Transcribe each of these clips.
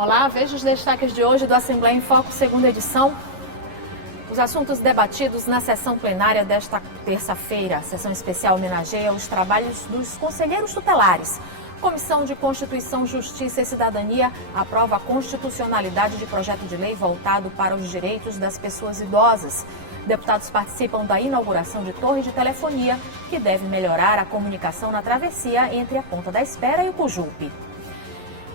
Olá, veja os destaques de hoje do Assembleia em Foco, segunda edição. Os assuntos debatidos na sessão plenária desta terça-feira. A sessão especial homenageia os trabalhos dos conselheiros tutelares. Comissão de Constituição, Justiça e Cidadania aprova a constitucionalidade de projeto de lei voltado para os direitos das pessoas idosas. Deputados participam da inauguração de torre de telefonia, que deve melhorar a comunicação na travessia entre a Ponta da Espera e o Cujupe.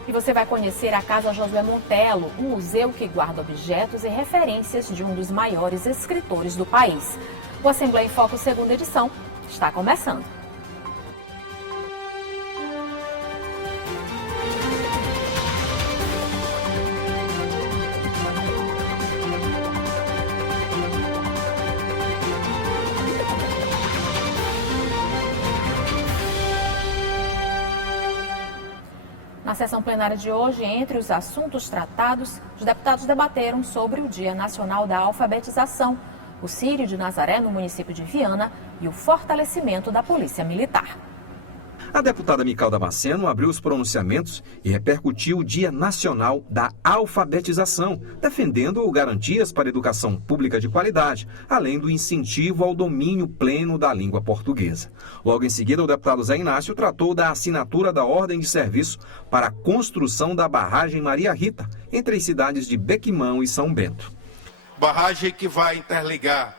E você vai conhecer a Casa Josué Montello, um museu que guarda objetos e referências de um dos maiores escritores do país. O Assembleia em Foco, segunda edição, está começando. Na sessão plenária de hoje, entre os assuntos tratados, os deputados debateram sobre o Dia Nacional da Alfabetização, o Círio de Nazaré no município de Viana e o fortalecimento da Polícia Militar. A deputada Mical Damasceno abriu os pronunciamentos e repercutiu o Dia Nacional da Alfabetização, defendendo garantias para a educação pública de qualidade, além do incentivo ao domínio pleno da língua portuguesa. Logo em seguida, o deputado Zé Inácio tratou da assinatura da ordem de serviço para a construção da barragem Maria Rita, entre as cidades de Bequimão e São Bento. Barragem que vai interligar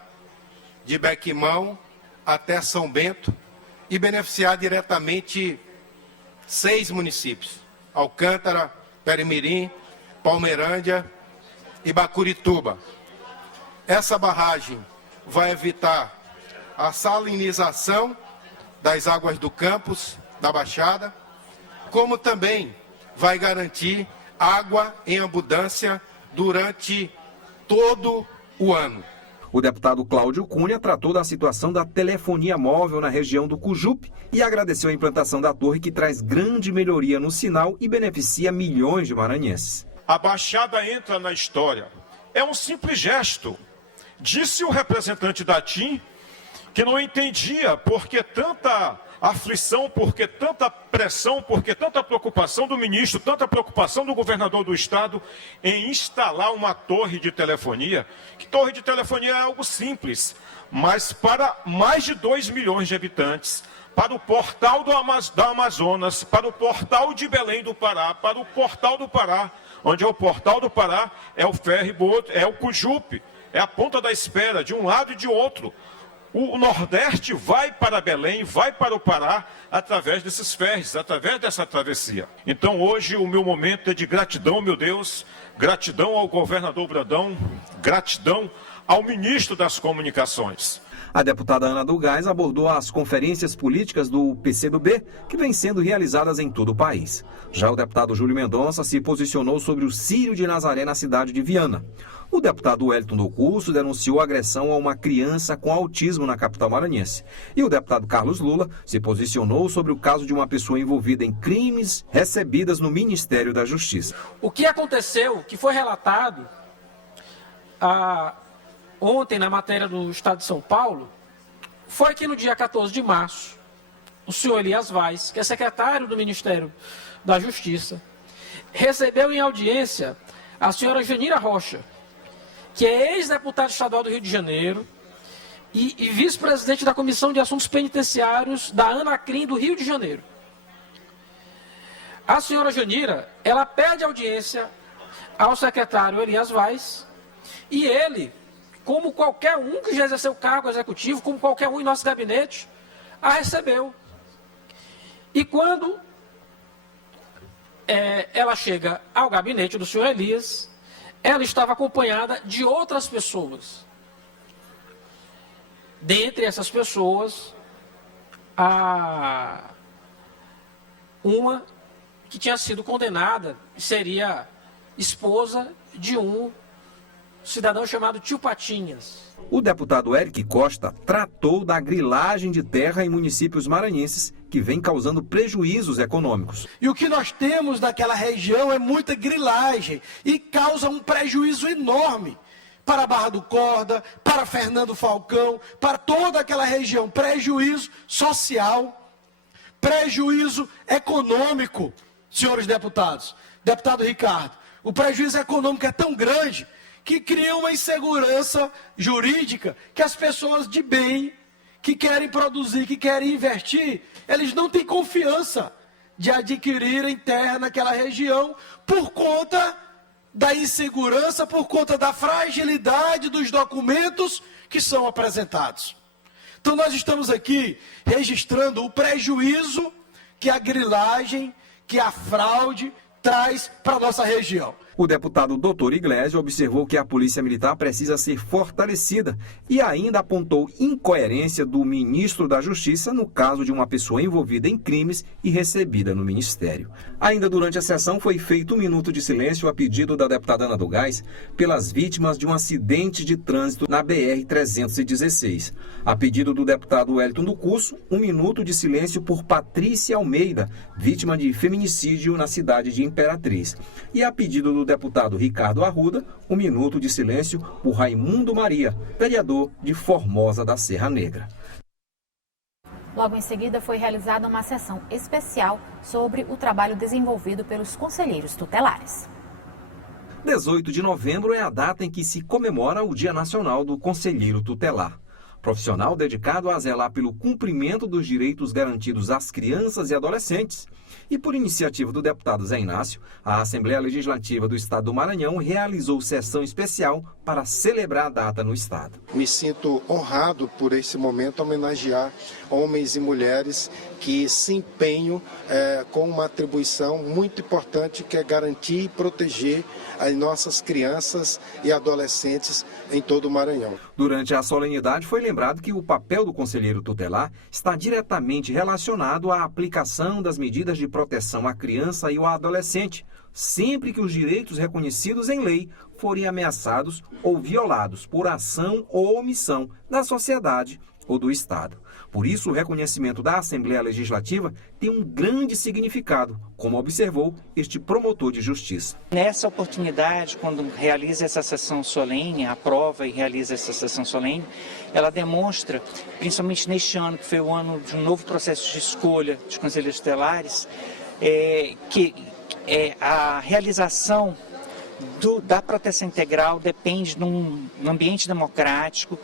de Bequimão até São Bento, e beneficiar diretamente 6 municípios: Alcântara, Perimirim, Palmeirândia e Bacurituba. Essa barragem vai evitar a salinização das águas do campus, da Baixada, como também vai garantir água em abundância durante todo o ano. O deputado Cláudio Cunha tratou da situação da telefonia móvel na região do Cujupe e agradeceu a implantação da torre, que traz grande melhoria no sinal e beneficia milhões de maranhenses. A Baixada entra na história. É um simples gesto. Disse o representante da TIM que não entendia por que tanta aflição, por que tanta pressão, por que tanta preocupação do ministro, tanta preocupação do governador do estado em instalar uma torre de telefonia. Que torre de telefonia é algo simples, mas para mais de 2 milhões de habitantes, para o portal da Amazonas, para o portal de Belém do Pará, para o portal do Pará, onde é o portal do Pará, é o ferryboat, é o Cujupe, é a Ponta da Espera, de um lado e de outro. O Nordeste vai para Belém, vai para o Pará, através desses ferries, através dessa travessia. Então hoje o meu momento é de gratidão, meu Deus, gratidão ao governador Brandão, gratidão ao ministro das Comunicações. A deputada Ana do Gás abordou as conferências políticas do PCdoB, que vêm sendo realizadas em todo o país. Já o deputado Júlio Mendonça se posicionou sobre o Círio de Nazaré na cidade de Viana. O deputado Wellington do Curso denunciou agressão a uma criança com autismo na capital maranhense. E o deputado Carlos Lula se posicionou sobre o caso de uma pessoa envolvida em crimes recebidas no Ministério da Justiça. O que aconteceu, que foi relatado ontem na matéria do Estado de São Paulo, foi que no dia 14 de março, o senhor Elias Vaz, que é secretário do Ministério da Justiça, recebeu em audiência a senhora Janira Rocha, que é ex-deputada estadual do Rio de Janeiro e vice-presidente da Comissão de Assuntos Penitenciários da Anacrim do Rio de Janeiro. A senhora Janira, ela pede audiência ao secretário Elias Vaz e ele, como qualquer um que já exerceu cargo executivo, como qualquer um em nosso gabinete, a recebeu. E quando ela chega ao gabinete do senhor Elias, ela estava acompanhada de outras pessoas. Dentre essas pessoas, uma que tinha sido condenada, seria esposa de um cidadão chamado Tio Patinhas. O deputado Eric Costa tratou da grilagem de terra em municípios maranhenses, que vem causando prejuízos econômicos. E o que nós temos naquela região é muita grilagem e causa um prejuízo enorme para a Barra do Corda, para Fernando Falcão, para toda aquela região. Prejuízo social, prejuízo econômico, senhores deputados. Deputado Ricardo, O prejuízo econômico é tão grande que cria uma insegurança jurídica que as pessoas de bem, que querem produzir, que querem investir, eles não têm confiança de adquirirem terra naquela região por conta da insegurança, por conta da fragilidade dos documentos que são apresentados. Então nós estamos aqui registrando o prejuízo que a grilagem, que a fraude traz para a nossa região. O deputado Dr. Iglesias observou que a Polícia Militar precisa ser fortalecida e ainda apontou incoerência do ministro da Justiça no caso de uma pessoa envolvida em crimes e recebida no Ministério. Ainda durante a sessão foi feito um minuto de silêncio a pedido da deputada Ana do Gás pelas vítimas de um acidente de trânsito na BR-316. A pedido do deputado Wellington do Curso, um minuto de silêncio por Patrícia Almeida, vítima de feminicídio na cidade de Imperatriz. E a pedido do deputado Ricardo Arruda, um minuto de silêncio por Raimundo Maria, vereador de Formosa da Serra Negra. Logo em seguida foi realizada uma sessão especial sobre o trabalho desenvolvido pelos conselheiros tutelares. 18 de novembro é a data em que se comemora o Dia Nacional do Conselheiro Tutelar. Profissional dedicado a zelar pelo cumprimento dos direitos garantidos às crianças e adolescentes. E por iniciativa do deputado Zé Inácio, a Assembleia Legislativa do Estado do Maranhão realizou sessão especial para celebrar a data no Estado. Me sinto honrado por esse momento homenagear homens e mulheres que se empenham com uma atribuição muito importante, que é garantir e proteger as nossas crianças e adolescentes em todo o Maranhão. Durante a solenidade foi lembrado que o papel do conselheiro tutelar está diretamente relacionado à aplicação das medidas de proteção à criança e ao adolescente, sempre que os direitos reconhecidos em lei forem ameaçados ou violados por ação ou omissão da sociedade ou do Estado. Por isso, o reconhecimento da Assembleia Legislativa tem um grande significado, como observou este promotor de justiça. Nessa oportunidade, quando realiza essa sessão solene, aprova e realiza essa sessão solene, ela demonstra, principalmente neste ano, que foi o ano de um novo processo de escolha dos conselheiros tutelares, que a realização da proteção integral depende de um ambiente democrático.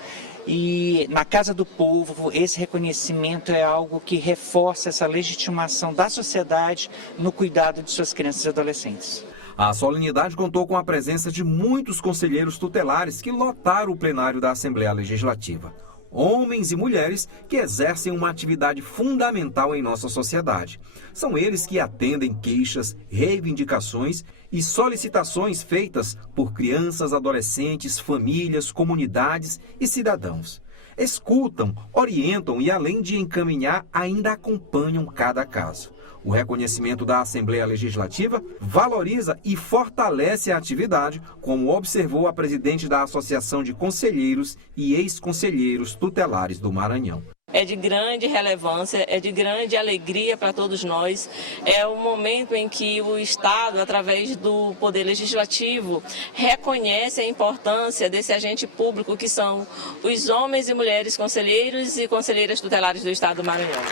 E na Casa do Povo, esse reconhecimento é algo que reforça essa legitimação da sociedade no cuidado de suas crianças e adolescentes. A solenidade contou com a presença de muitos conselheiros tutelares que lotaram o plenário da Assembleia Legislativa. Homens e mulheres que exercem uma atividade fundamental em nossa sociedade. São eles que atendem queixas, reivindicações e solicitações feitas por crianças, adolescentes, famílias, comunidades e cidadãos. Escutam, orientam e, além de encaminhar, ainda acompanham cada caso. O reconhecimento da Assembleia Legislativa valoriza e fortalece a atividade, como observou a presidente da Associação de Conselheiros e Ex-Conselheiros Tutelares do Maranhão. É de grande relevância, é de grande alegria para todos nós. É o momento em que o Estado, através do Poder Legislativo, reconhece a importância desse agente público que são os homens e mulheres conselheiros e conselheiras tutelares do Estado do Maranhão.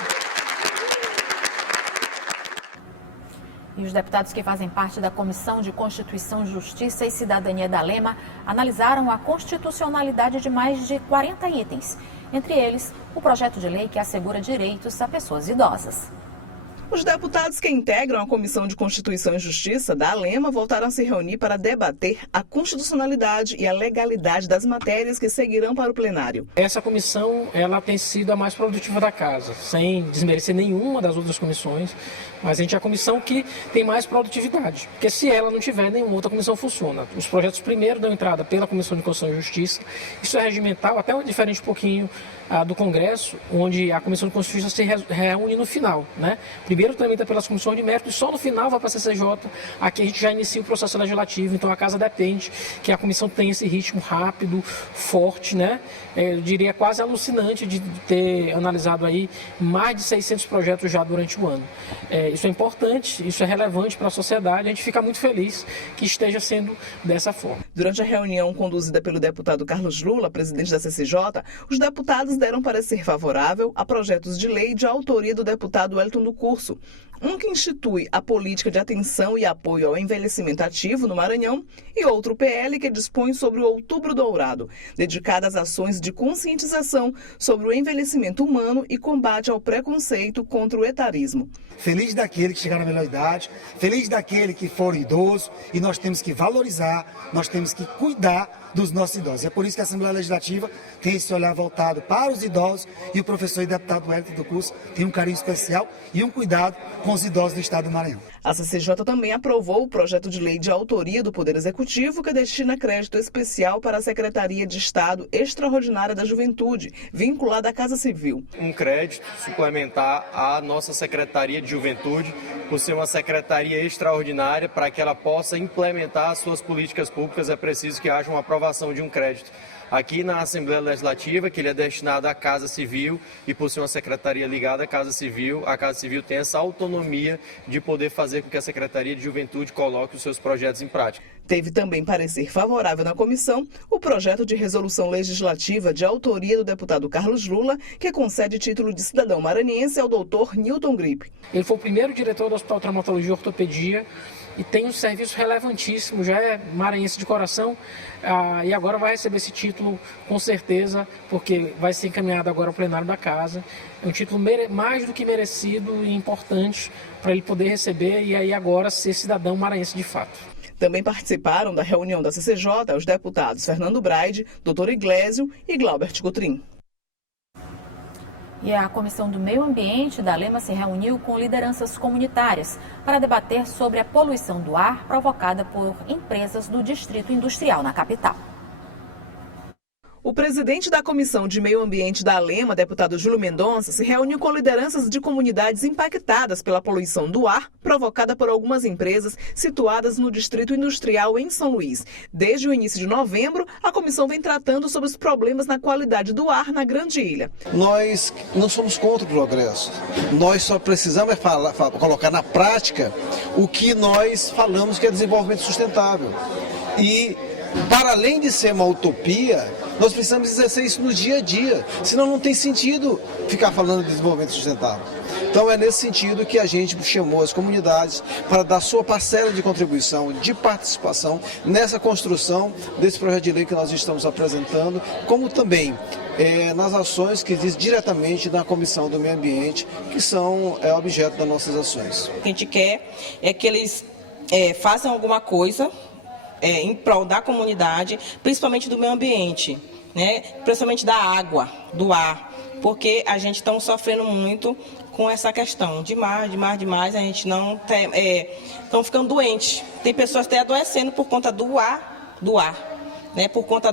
E os deputados que fazem parte da Comissão de Constituição, Justiça e Cidadania da Lema analisaram a constitucionalidade de mais de 40 itens. Entre eles, o projeto de lei que assegura direitos a pessoas idosas. Os deputados que integram a Comissão de Constituição e Justiça da Lema voltaram a se reunir para debater a constitucionalidade e a legalidade das matérias que seguirão para o plenário. Essa comissão ela tem sido a mais produtiva da casa, sem desmerecer nenhuma das outras comissões, mas a gente é a comissão que tem mais produtividade, porque se ela não tiver, nenhuma outra comissão funciona. Os projetos primeiro dão entrada pela Comissão de Constituição e Justiça, isso é regimental, até diferente um pouquinho do Congresso, onde a Comissão de Constituição se reúne no final, né? Primeiro tramita pelas comissões de mérito e só no final vai para a CCJ. Aqui a gente já inicia o processo legislativo, então a casa depende que a comissão tenha esse ritmo rápido, forte, né? Eu diria quase alucinante de ter analisado aí mais de 600 projetos já durante o ano. Isso é importante, isso é relevante para a sociedade, a gente fica muito feliz que esteja sendo dessa forma. Durante a reunião conduzida pelo deputado Carlos Lula, presidente da CCJ, os deputados deram parecer favorável a projetos de lei de autoria do deputado Wellington do Curso, recurso. Um que institui a política de atenção e apoio ao envelhecimento ativo no Maranhão e outro PL que dispõe sobre o Outubro Dourado, dedicado às ações de conscientização sobre o envelhecimento humano e combate ao preconceito contra o etarismo. Feliz daquele que chegar na melhor idade, feliz daquele que for idoso, e nós temos que valorizar, nós temos que cuidar dos nossos idosos. É por isso que a Assembleia Legislativa tem esse olhar voltado para os idosos, e o professor e deputado Wellington do Curso tem um carinho especial e um cuidado com os idosos do estado do Maranhão. A CCJ também aprovou o projeto de lei de autoria do Poder Executivo que destina crédito especial para a Secretaria de Estado Extraordinária da Juventude, vinculada à Casa Civil. Um crédito suplementar à nossa Secretaria de Juventude, por ser uma secretaria extraordinária, para que ela possa implementar as suas políticas públicas, é preciso que haja uma aprovação de um crédito aqui na Assembleia Legislativa, que ele é destinado à Casa Civil, e por ser uma secretaria ligada à Casa Civil, a Casa Civil tem essa autonomia de poder fazer com que a Secretaria de Juventude coloque os seus projetos em prática. Teve também parecer favorável na comissão o projeto de resolução legislativa de autoria do deputado Carlos Lula, que concede título de cidadão maranhense ao doutor Newton Gripe. Ele foi o primeiro diretor do Hospital Traumatologia e Ortopedia e tem um serviço relevantíssimo, já é maranhense de coração, e agora vai receber esse título com certeza, porque vai ser encaminhado agora ao plenário da casa. É um título mais do que merecido e importante para ele poder receber e aí agora ser cidadão maranhense de fato. Também participaram da reunião da CCJ os deputados Fernando Braide, Dr. Iglesio e Glaubert Coutrin. E a Comissão do Meio Ambiente da Lema se reuniu com lideranças comunitárias para debater sobre a poluição do ar provocada por empresas do Distrito Industrial na capital. O presidente da Comissão de Meio Ambiente da Lema, deputado Júlio Mendonça, se reuniu com lideranças de comunidades impactadas pela poluição do ar provocada por algumas empresas situadas no Distrito Industrial em São Luís. Desde o início de novembro, a comissão vem tratando sobre os problemas na qualidade do ar na Grande Ilha. Nós não somos contra o progresso. Nós só precisamos colocar na prática o que nós falamos que é desenvolvimento sustentável. E, para além de ser uma utopia, nós precisamos exercer isso no dia a dia, senão não tem sentido ficar falando de desenvolvimento sustentável. Então é nesse sentido que a gente chamou as comunidades para dar sua parcela de contribuição, de participação nessa construção desse projeto de lei que nós estamos apresentando, como também nas ações que diz diretamente da Comissão do Meio Ambiente, que são objeto das nossas ações. O que a gente quer é que eles façam alguma coisa em prol da comunidade, principalmente do meio ambiente, né? Principalmente da água, do ar, porque a gente está sofrendo muito com essa questão. Demais, a gente não estão ficando doentes. Tem pessoas até adoecendo por conta do ar, né? Por conta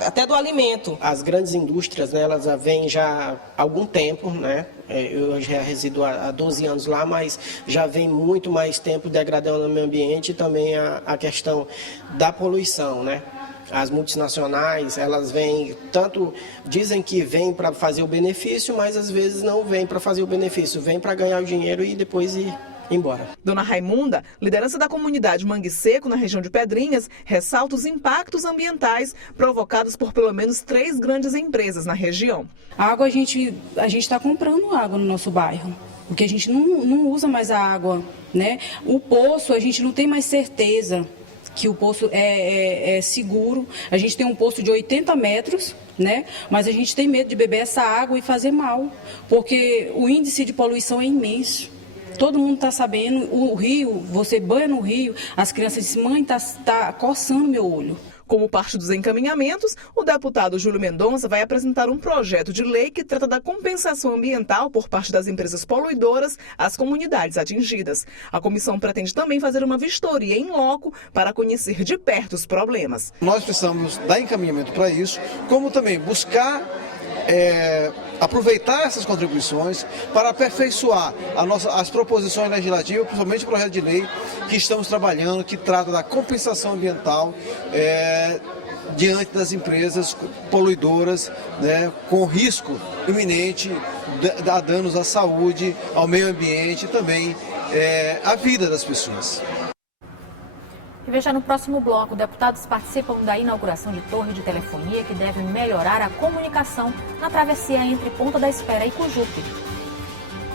até do alimento. As grandes indústrias, né, elas vêm já há algum tempo, né? Eu já resido há 12 anos lá, mas já vem muito mais tempo degradando o meio ambiente e também a questão da poluição, né? As multinacionais, elas vêm, tanto dizem que vêm para fazer o benefício, mas às vezes não vêm para fazer o benefício, vêm para ganhar o dinheiro e depois ir embora. Dona Raimunda, liderança da comunidade Mangue Seco, na região de Pedrinhas, ressalta os impactos ambientais provocados por pelo menos 3 grandes empresas na região. A água, a gente está comprando água no nosso bairro, porque a gente não usa mais a água, né? O poço, a gente não tem mais certeza que o poço é seguro. A gente tem um poço de 80 metros, né? Mas a gente tem medo de beber essa água e fazer mal, porque o índice de poluição é imenso. Todo mundo está sabendo, o rio, você banha no rio, as crianças dizem, mãe, tá coçando meu olho. Como parte dos encaminhamentos, o deputado Júlio Mendonça vai apresentar um projeto de lei que trata da compensação ambiental por parte das empresas poluidoras às comunidades atingidas. A comissão pretende também fazer uma vistoria em loco para conhecer de perto os problemas. Nós precisamos dar encaminhamento para isso, como também buscar aproveitar essas contribuições para aperfeiçoar as proposições legislativas, principalmente o projeto de lei que estamos trabalhando, que trata da compensação ambiental diante das empresas poluidoras, né, com risco iminente a danos à saúde, ao meio ambiente e também à vida das pessoas. E veja, no próximo bloco, deputados participam da inauguração de torre de telefonia que deve melhorar a comunicação na travessia entre Ponta da Espera e Cujupe.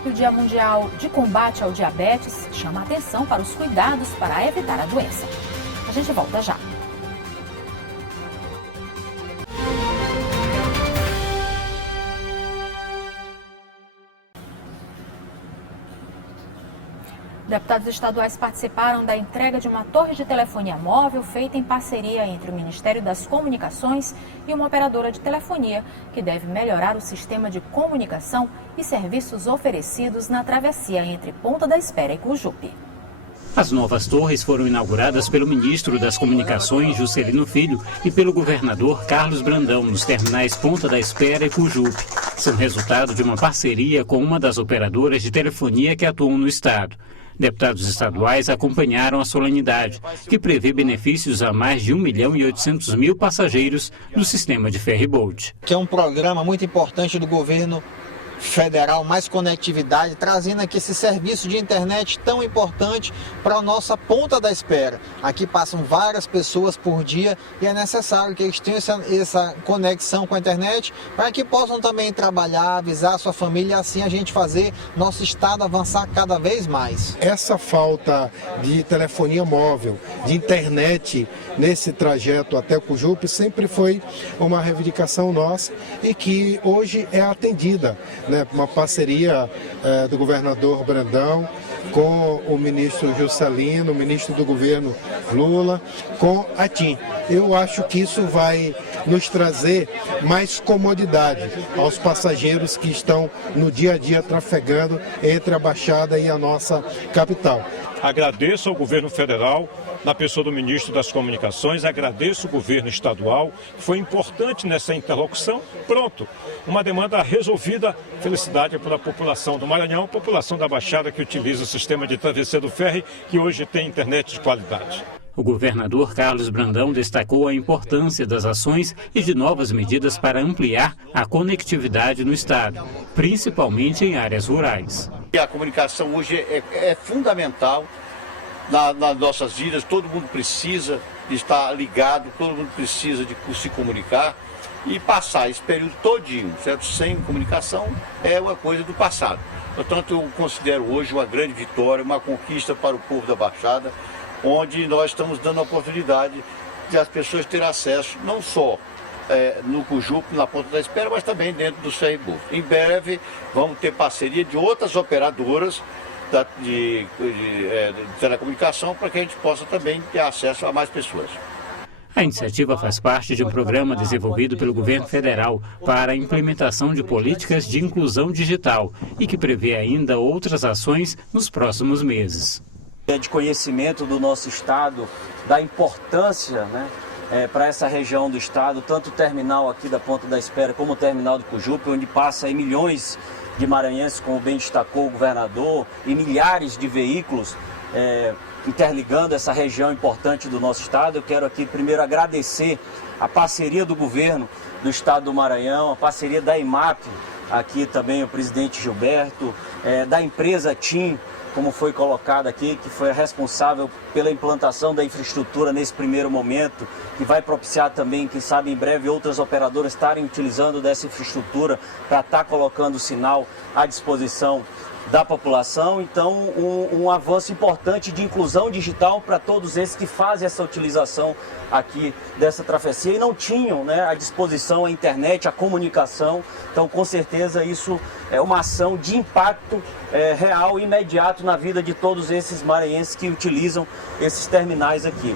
E o Dia Mundial de Combate ao Diabetes chama a atenção para os cuidados para evitar a doença. A gente volta já. Deputados estaduais participaram da entrega de uma torre de telefonia móvel feita em parceria entre o Ministério das Comunicações e uma operadora de telefonia, que deve melhorar o sistema de comunicação e serviços oferecidos na travessia entre Ponta da Espera e Cujupe. As novas torres foram inauguradas pelo ministro das Comunicações, Juscelino Filho, e pelo governador Carlos Brandão, nos terminais Ponta da Espera e Cujupe. São resultado de uma parceria com uma das operadoras de telefonia que atuam no estado. Deputados estaduais acompanharam a solenidade, que prevê benefícios a mais de 1.800.000 passageiros do sistema de ferryboat. Que é um programa muito importante do governo federal, mais conectividade, trazendo aqui esse serviço de internet tão importante para a nossa Ponta da Espera. Aqui passam várias pessoas por dia e é necessário que eles tenham essa conexão com a internet para que possam também trabalhar, avisar a sua família e assim a gente fazer nosso estado avançar cada vez mais. Essa falta de telefonia móvel, de internet nesse trajeto até Cujupe sempre foi uma reivindicação nossa e que hoje é atendida, né? Uma parceria do governador Brandão com o ministro Juscelino, o ministro do governo Lula, com a TIM. Eu acho que isso vai nos trazer mais comodidade aos passageiros que estão no dia a dia trafegando entre a Baixada e a nossa capital. Agradeço ao governo federal, na pessoa do ministro das Comunicações, agradeço o governo estadual, que foi importante nessa interlocução. Pronto, uma demanda resolvida. Felicidade para a população do Maranhão, a população da Baixada que utiliza o sistema de travessia do ferry, que hoje tem internet de qualidade. O governador Carlos Brandão destacou a importância das ações e de novas medidas para ampliar a conectividade no estado, principalmente em áreas rurais. A comunicação hoje é fundamental nas nossas vidas, todo mundo precisa estar ligado, todo mundo precisa de se comunicar e passar esse período todinho, certo? Sem comunicação é uma coisa do passado. Portanto, eu considero hoje uma grande vitória, uma conquista para o povo da Baixada, onde nós estamos dando a oportunidade de as pessoas terem acesso não só no Cujupe, na Ponta da Espera, mas também dentro do ferryboat. Em breve vamos ter parceria de outras operadoras de telecomunicação para que a gente possa também ter acesso a mais pessoas. A iniciativa faz parte de um programa desenvolvido pelo governo federal para a implementação de políticas de inclusão digital e que prevê ainda outras ações nos próximos meses. De conhecimento do nosso estado, da importância, para essa região do estado, tanto o terminal aqui da Ponta da Espera como o terminal do Cujupe, onde passa aí milhões de maranhenses, como bem destacou o governador, e milhares de veículos interligando essa região importante do nosso estado. Eu quero aqui primeiro agradecer a parceria do governo do estado do Maranhão, a parceria da IMAP, aqui também o presidente Gilberto, da empresa TIM, como foi colocado aqui, que foi a responsável pela implantação da infraestrutura nesse primeiro momento, que vai propiciar também, quem sabe em breve, outras operadoras estarem utilizando dessa infraestrutura para estar colocando o sinal à disposição da população. Então, um avanço importante de inclusão digital para todos esses que fazem essa utilização aqui dessa travessia e não tinham à disposição a internet, a comunicação. Então, com certeza, isso é uma ação de impacto real e imediato na vida de todos esses maranhenses que utilizam esses terminais aqui.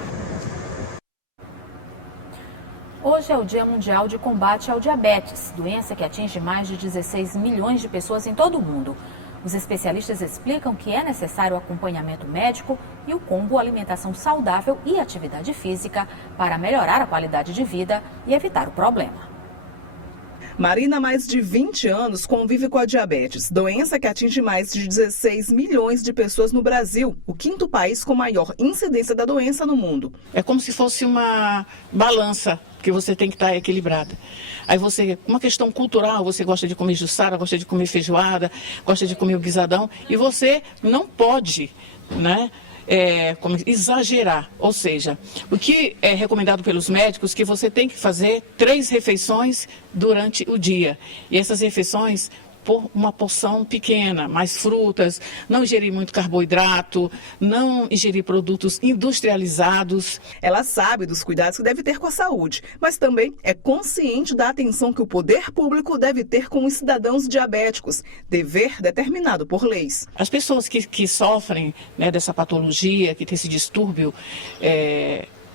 Hoje é o Dia Mundial de Combate ao Diabetes, doença que atinge mais de 16 milhões de pessoas em todo o mundo. Os especialistas explicam que é necessário acompanhamento médico e o combo alimentação saudável e atividade física para melhorar a qualidade de vida e evitar o problema. Marina, há mais de 20 anos, convive com a diabetes, doença que atinge mais de 16 milhões de pessoas no Brasil, o quinto país com maior incidência da doença no mundo. É como se fosse uma balança que você tem que estar equilibrada. Aí uma questão cultural, você gosta de comer juçara, gosta de comer feijoada, gosta de comer o guisadão, e você não pode, exagerar, ou seja, o que é recomendado pelos médicos que você tem que fazer 3 refeições durante o dia, e essas refeições por uma porção pequena, mais frutas, não ingerir muito carboidrato, não ingerir produtos industrializados. Ela sabe dos cuidados que deve ter com a saúde, mas também é consciente da atenção que o poder público deve ter com os cidadãos diabéticos, dever determinado por leis. As pessoas que sofrem, né, dessa patologia, que tem esse distúrbio,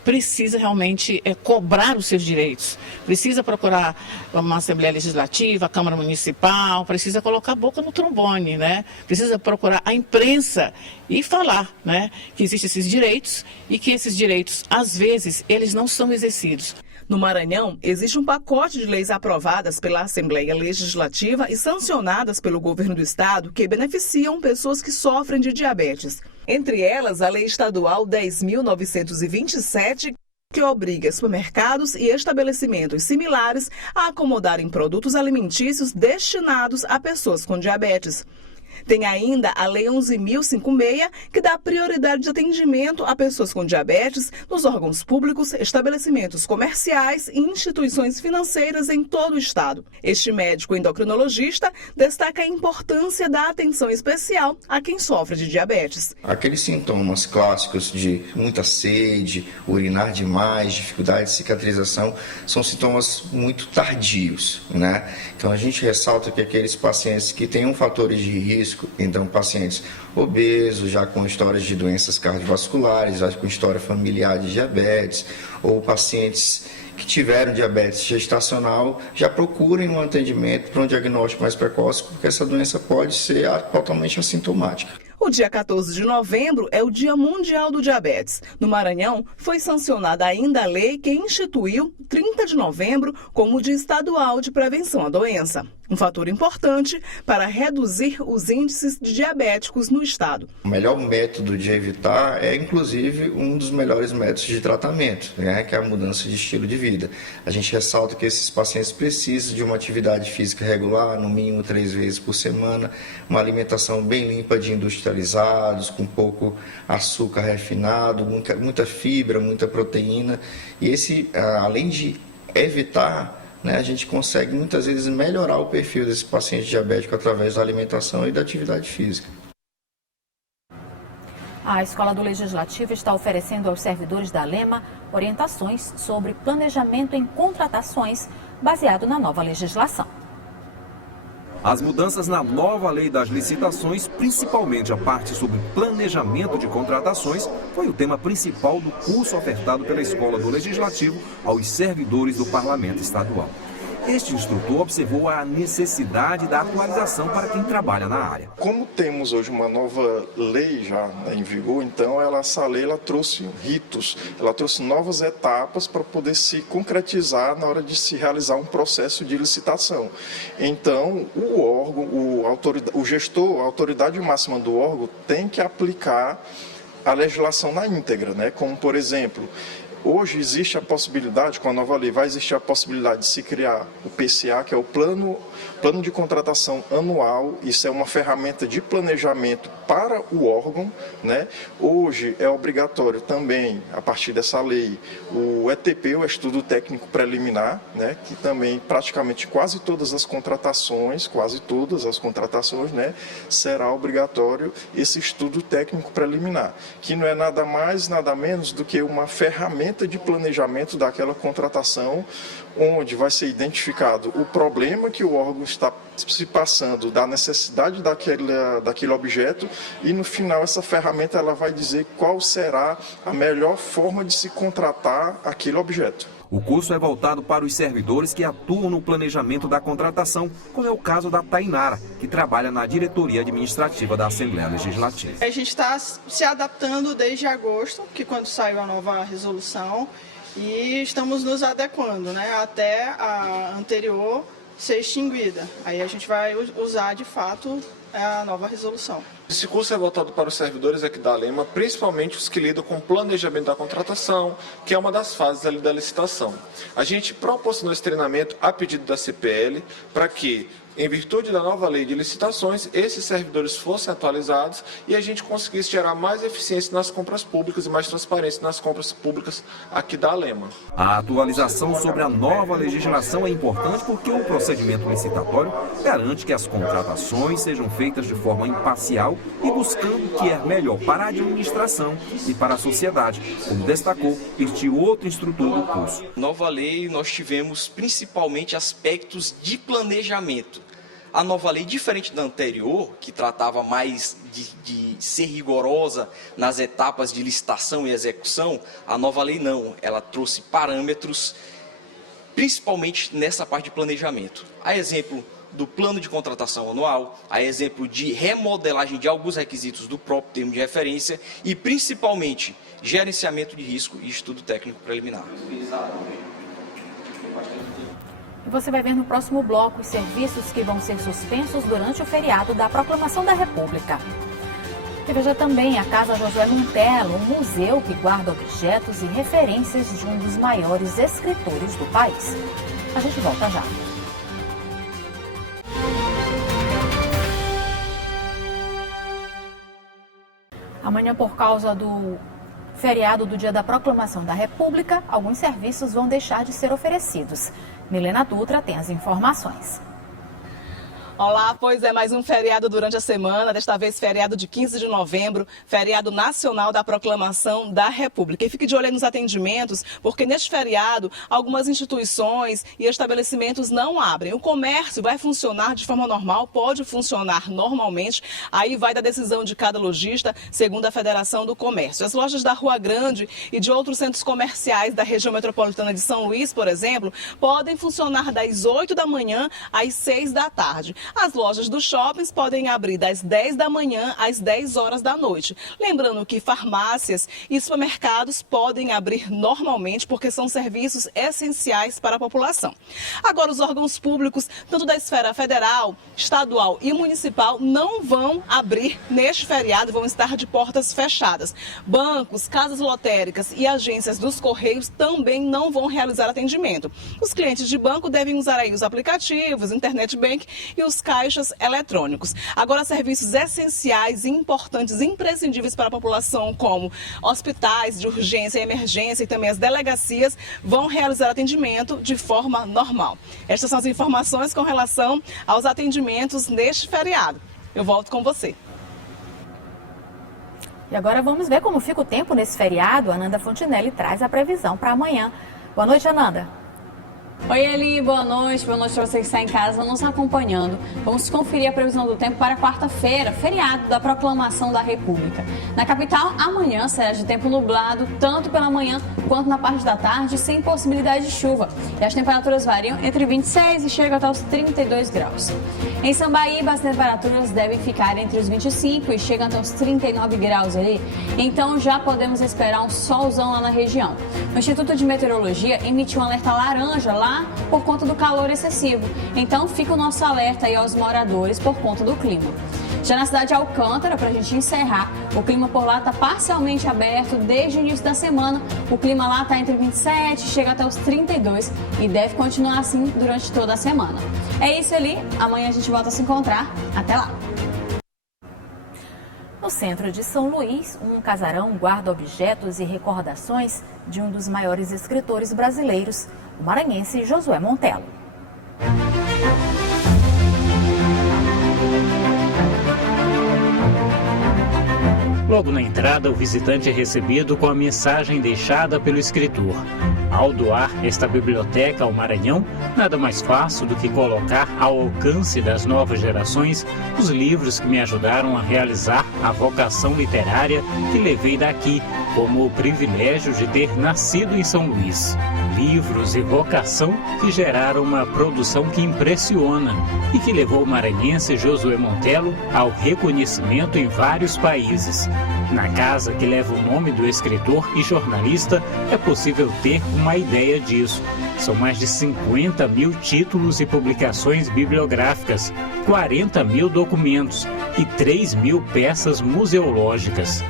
precisa realmente cobrar os seus direitos, precisa procurar uma Assembleia Legislativa, a Câmara Municipal, precisa colocar a boca no trombone, né? Precisa procurar a imprensa e falar, né, que existem esses direitos e que esses direitos, às vezes, eles não são exercidos. No Maranhão, existe um pacote de leis aprovadas pela Assembleia Legislativa e sancionadas pelo governo do estado que beneficiam pessoas que sofrem de diabetes. Entre elas, a Lei Estadual 10.927, que obriga supermercados e estabelecimentos similares a acomodarem produtos alimentícios destinados a pessoas com diabetes. Tem ainda a Lei 11.056, que dá prioridade de atendimento a pessoas com diabetes nos órgãos públicos, estabelecimentos comerciais e instituições financeiras em todo o estado. Este médico endocrinologista destaca a importância da atenção especial a quem sofre de diabetes. Aqueles sintomas clássicos de muita sede, urinar demais, dificuldade de cicatrização, são sintomas muito tardios, né? Então a gente ressalta que aqueles pacientes que têm fatores de risco, então pacientes obesos, já com histórias de doenças cardiovasculares, já com história familiar de diabetes, ou pacientes que tiveram diabetes gestacional, já procurem um atendimento para um diagnóstico mais precoce, porque essa doença pode ser totalmente assintomática. O dia 14 de novembro é o Dia Mundial do Diabetes. No Maranhão, foi sancionada ainda a lei que instituiu 30 de novembro como Dia Estadual de Prevenção à Doença. Um fator importante para reduzir os índices de diabéticos no estado. O melhor método de evitar é, inclusive, um dos melhores métodos de tratamento, né, que é a mudança de estilo de vida. A gente ressalta que esses pacientes precisam de uma atividade física regular, no mínimo 3 vezes por semana, uma alimentação bem limpa de industrializados, com pouco açúcar refinado, muita fibra, muita proteína. E esse, além de evitar, né, a gente consegue muitas vezes melhorar o perfil desse paciente diabético através da alimentação e da atividade física. A Escola do Legislativo está oferecendo aos servidores da Lema orientações sobre planejamento em contratações baseado na nova legislação. As mudanças na nova lei das licitações, principalmente a parte sobre planejamento de contratações, foi o tema principal do curso ofertado pela Escola do Legislativo aos servidores do Parlamento Estadual. Este instrutor observou a necessidade da atualização para quem trabalha na área. Como temos hoje uma nova lei já em vigor, então essa lei trouxe ritos, ela trouxe novas etapas para poder se concretizar na hora de se realizar um processo de licitação. Então, o órgão, o gestor, a autoridade máxima do órgão tem que aplicar a legislação na íntegra, né? Como, por exemplo, hoje existe a possibilidade, com a nova lei, vai existir a possibilidade de se criar o PCA, que é o Plano de Contratação Anual. Isso é uma ferramenta de planejamento para o órgão, né? Hoje é obrigatório também, a partir dessa lei, o ETP, o Estudo Técnico Preliminar, né? Que também praticamente quase todas as contratações, né? Será obrigatório esse Estudo Técnico Preliminar, que não é nada mais, nada menos do que uma ferramenta de planejamento daquela contratação, onde vai ser identificado o problema que o órgão está se passando, da necessidade daquele objeto, e no final essa ferramenta ela vai dizer qual será a melhor forma de se contratar aquele objeto. O curso é voltado para os servidores que atuam no planejamento da contratação, como é o caso da Tainara, que trabalha na diretoria administrativa da Assembleia Legislativa. A gente está se adaptando desde agosto, que quando saiu a nova resolução, e estamos nos adequando, né, até a anterior ser extinguida. Aí a gente vai usar de fato a nova resolução. Esse curso é voltado para os servidores aqui da Alema, principalmente os que lidam com o planejamento da contratação, que é uma das fases ali da licitação. A gente proporcionou esse treinamento a pedido da CPL para que, em virtude da nova lei de licitações, esses servidores fossem atualizados e a gente conseguisse gerar mais eficiência nas compras públicas e mais transparência nas compras públicas aqui da Alema. A atualização sobre a nova legislação é importante porque o procedimento licitatório garante que as contratações sejam feitas de forma imparcial e buscando o que é melhor para a administração e para a sociedade, como destacou este outro instrutor do curso. Nova lei, nós tivemos principalmente aspectos de planejamento. A nova lei, diferente da anterior, que tratava mais de ser rigorosa nas etapas de licitação e execução, a nova lei não. Ela trouxe parâmetros, principalmente nessa parte de planejamento. A exemplo do plano de contratação anual, a exemplo de remodelagem de alguns requisitos do próprio termo de referência e, principalmente, gerenciamento de risco e estudo técnico preliminar. Você vai ver no próximo bloco os serviços que vão ser suspensos durante o feriado da Proclamação da República. E veja também a Casa Josué Montelo, um museu que guarda objetos e referências de um dos maiores escritores do país. A gente volta já. Amanhã, por causa do feriado do dia da Proclamação da República, alguns serviços vão deixar de ser oferecidos. Milena Dutra tem as informações. Olá, pois é mais um feriado durante a semana, desta vez feriado de 15 de novembro, feriado nacional da Proclamação da República. E fique de olho aí nos atendimentos, porque neste feriado algumas instituições e estabelecimentos não abrem. O comércio vai funcionar de forma normal, pode funcionar normalmente, aí vai da decisão de cada lojista, segundo a Federação do Comércio. As lojas da Rua Grande e de outros centros comerciais da região metropolitana de São Luís, por exemplo, podem funcionar das 8 da manhã às 6 da tarde. As lojas dos shoppings podem abrir das 10 da manhã às 10 horas da noite. Lembrando que farmácias e supermercados podem abrir normalmente porque são serviços essenciais para a população. Agora, os órgãos públicos, tanto da esfera federal, estadual e municipal, não vão abrir neste feriado, vão estar de portas fechadas. Bancos, casas lotéricas e agências dos Correios também não vão realizar atendimento. Os clientes de banco devem usar aí os aplicativos, Internet Bank e os caixas eletrônicos. Agora, serviços essenciais, importantes, imprescindíveis para a população, como hospitais de urgência e emergência e também as delegacias, vão realizar atendimento de forma normal. Estas são as informações com relação aos atendimentos neste feriado. Eu volto com você. E agora vamos ver como fica o tempo nesse feriado. A Ananda Fontinelli traz a previsão para amanhã. Boa noite, Ananda. Oi, Eli, boa noite para você que está em casa nos acompanhando. Vamos conferir a previsão do tempo para quarta-feira, feriado da Proclamação da República. Na capital, amanhã será de tempo nublado, tanto pela manhã quanto na parte da tarde, sem possibilidade de chuva. E as temperaturas variam entre 26 e chegam até os 32 graus. Em Sambaíba, as temperaturas devem ficar entre os 25 e chegam até os 39 graus ali. Então já podemos esperar um solzão lá na região. O Instituto de Meteorologia emitiu um alerta laranja lá por conta do calor excessivo. Então fica o nosso alerta aí aos moradores por conta do clima. Já na cidade de Alcântara, para a gente encerrar, o clima por lá está parcialmente aberto desde o início da semana. O clima lá está entre 27 e chega até os 32 e deve continuar assim durante toda a semana. É isso ali, amanhã a gente volta a se encontrar. Até lá! No centro de São Luís, um casarão guarda objetos e recordações de um dos maiores escritores brasileiros, o maranhense Josué Montelo. Logo na entrada, o visitante é recebido com a mensagem deixada pelo escritor. Ao doar esta biblioteca ao Maranhão, nada mais fácil do que colocar ao alcance das novas gerações os livros que me ajudaram a realizar a vocação literária que levei daqui, como o privilégio de ter nascido em São Luís. livros e vocação que geraram uma produção que impressiona e que levou o maranhense Josué Montello ao reconhecimento em vários países. Na casa que leva o nome do escritor e jornalista, é possível ter uma ideia disso. São mais de 50 mil títulos e publicações bibliográficas, 40 mil documentos e 3 mil peças museológicas.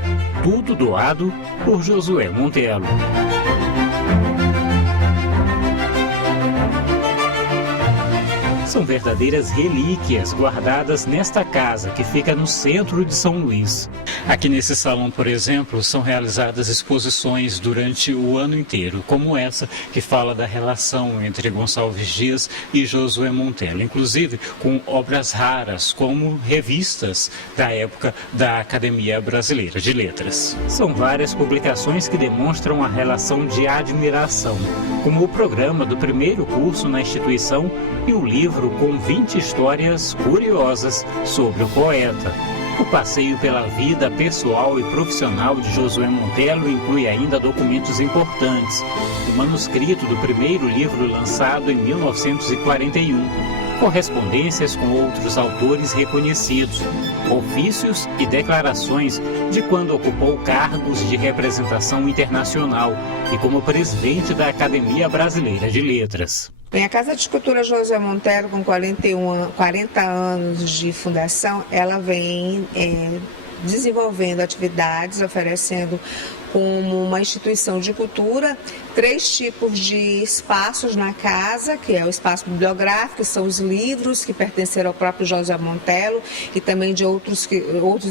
Tudo doado por Josué Montello. São verdadeiras relíquias guardadas nesta casa, que fica no centro de São Luís. Aqui nesse salão, por exemplo, são realizadas exposições durante o ano inteiro, como essa, que fala da relação entre Gonçalves Dias e Josué Montello, inclusive com obras raras, como revistas da época da Academia Brasileira de Letras. São várias publicações que demonstram a relação de admiração, como o programa do primeiro curso na instituição e o livro com 20 histórias curiosas sobre o poeta. O passeio pela vida pessoal e profissional de Josué Montello inclui ainda documentos importantes. O manuscrito do primeiro livro lançado em 1941, correspondências com outros autores reconhecidos, ofícios e declarações de quando ocupou cargos de representação internacional e como presidente da Academia Brasileira de Letras. Bem, a Casa de Cultura Josué Montello, com 40 anos de fundação, ela vem desenvolvendo atividades, oferecendo como uma instituição de cultura 3 tipos de espaços na casa, que é o espaço bibliográfico, que são os livros que pertenceram ao próprio Josué Montello e também de outros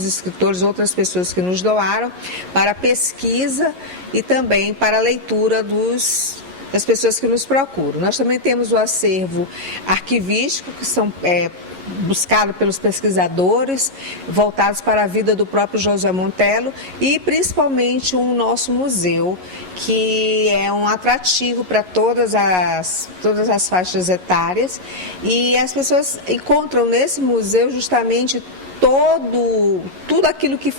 escritores, outras pessoas que nos doaram, para pesquisa e também para a leitura das pessoas que nos procuram. Nós também temos o acervo arquivístico, que são buscados pelos pesquisadores, voltados para a vida do próprio Josué Montello, e principalmente o nosso museu, que é um atrativo para todas as faixas etárias, e as pessoas encontram nesse museu justamente tudo aquilo que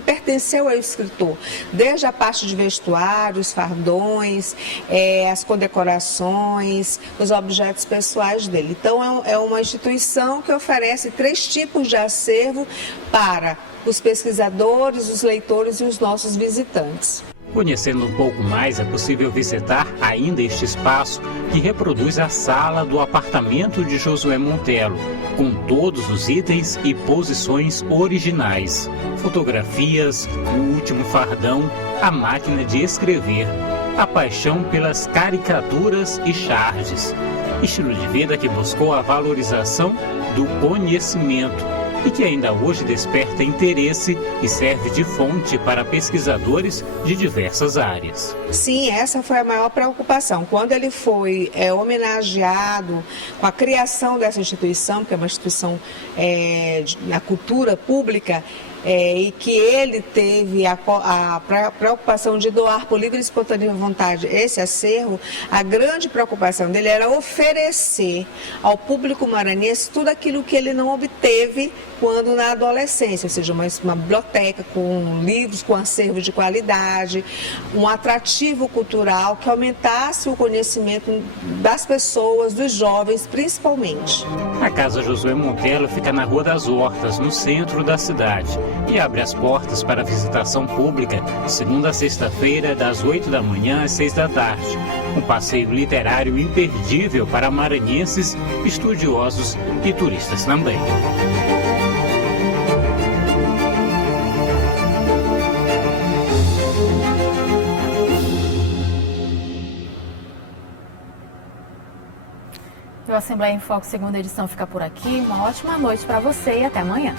pertenceu ao escritor, desde a parte de vestuários, fardões, as condecorações, os objetos pessoais dele. Então é uma instituição que oferece 3 tipos de acervo para os pesquisadores, os leitores e os nossos visitantes. Conhecendo um pouco mais, é possível visitar ainda este espaço que reproduz a sala do apartamento de Josué Montello, com todos os itens e posições originais. Fotografias, o último fardão, a máquina de escrever, a paixão pelas caricaturas e charges. Estilo de vida que buscou a valorização do conhecimento e que ainda hoje desperta interesse e serve de fonte para pesquisadores de diversas áreas. Sim, essa foi a maior preocupação. Quando ele foi homenageado com a criação dessa instituição, que é uma instituição na cultura pública, e que ele teve a preocupação de doar por livre e espontânea vontade esse acervo, a grande preocupação dele era oferecer ao público maranhense tudo aquilo que ele não obteve quando na adolescência, ou seja, uma biblioteca com livros, com acervo de qualidade, um atrativo cultural que aumentasse o conhecimento das pessoas, dos jovens principalmente. A Casa Josué Montello fica na Rua das Hortas, no centro da cidade, e abre as portas para visitação pública de segunda a sexta-feira, das 8 da manhã às 6 da tarde. Um passeio literário imperdível para maranhenses, estudiosos e turistas também. O Assembleia em Foco, segunda edição, fica por aqui. Uma ótima noite para você e até amanhã.